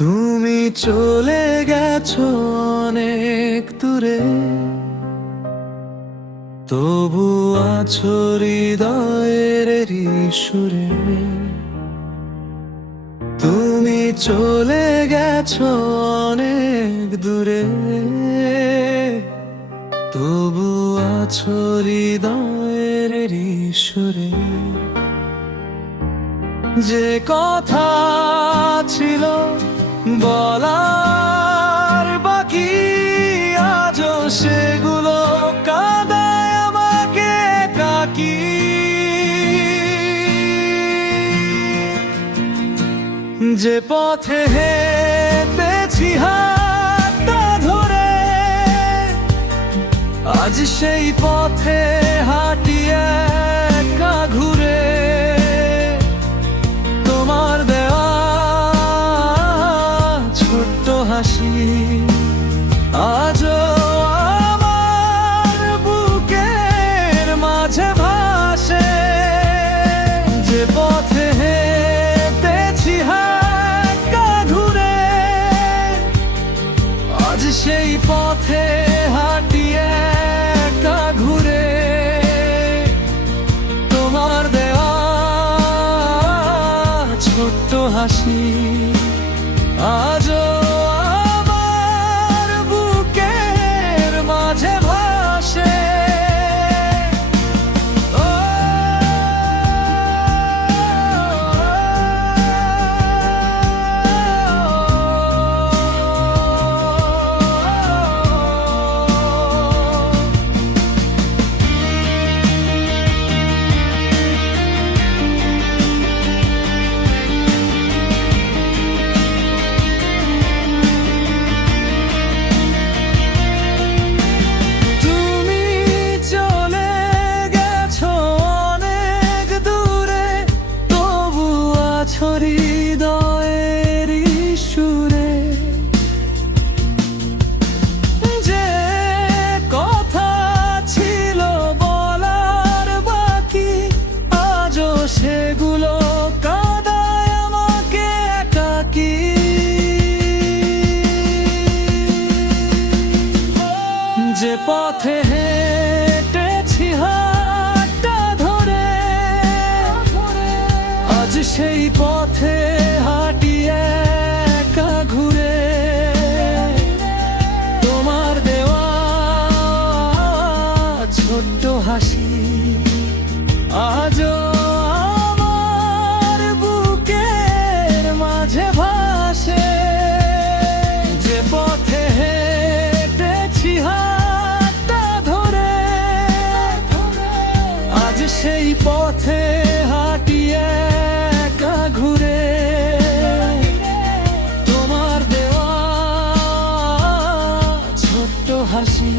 তুমি চলে গেছো অনেক দূরে, তবু আছো হৃদয়ের সুরে। তুমি চলে গেছো অনেক দূরে, তবু আছো হৃদয়ের সুরে। যে কথা ছিল বলার বাকি, আজও সেগুলো কাঁদায় আমাকে একাকী। যে পথে হেঁটেছি হাতটা ধরে, আজ সেই পথে হাঁটি একা ঘুরে। তোমার দেওয়া ছোট্ট হাসি আজও আমার বুকের মাঝে ভাসে। যে পথে হেঁটেছি হাতটা ঘুরে, আজ সেই পথে হাঁটি একা ঘুরে। তোমার দেওয়া ছোট্ট হাসি আজও আমার বুকের মাঝে ভাসে। হৃদয়ের সুরে যে কথা ছিল বলার বাকি, আজও সেগুলো কাঁদায় আমাকে একাকী। যে পথে হেঁটেছি হাতটা ধরে, আজ সেই পথে হাঁটি একা ঘুরে। তোমার দেওয়া ছোট্ট হাসি আজও আমার বুকের মাঝে ভাসে। যে পথে হেঁটেছি হাতটা ধরে, আজ সেই পথে হাঁটি একা ঘুরে। তোমার দেওয়া ছোট্ট হাসি